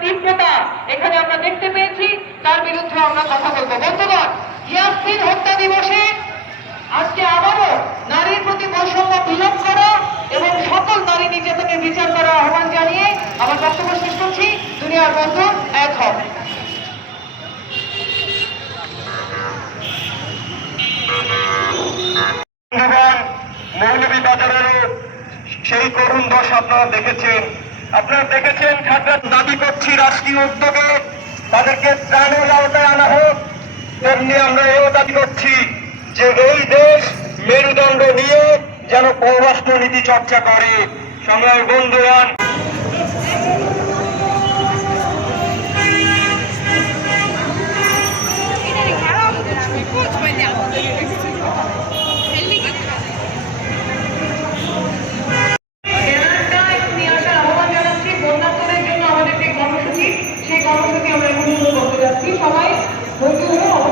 তীব্রতা। এখানে আমরা দেখতে পেয়েছি, তার বিরুদ্ধে আমরা কথা বলব। বন্ধুগণ, ইয়াসিন হত্যা দিবসে আজকে আবারও নারীর প্রতি বৈষম্য বিলোপ করা এবং সকল নারী নির্যাতনের বিচার করার আহ্বান জানিয়ে আমার বক্তব্য শেষ করছি। দুনিয়ার বন্ধু, এক হবে মৌলভী বাজারের সেই করুণ দশ আপনারা দেখেছেন। আপনারা দেখেছেন ঢাকার দাবি করছি রাষ্ট্রীয় উদ্যোগে। তাদেরকে ত্রাণের আওতায় আনা হোক, তেমনি আমরা এও দাবি করছি যে এই দেশ মেরুদণ্ড নিয়ে যেন পররাষ্ট্র নীতি চর্চা করে। সংগ্রামী বন্ধুগণ যে কর্মসূচি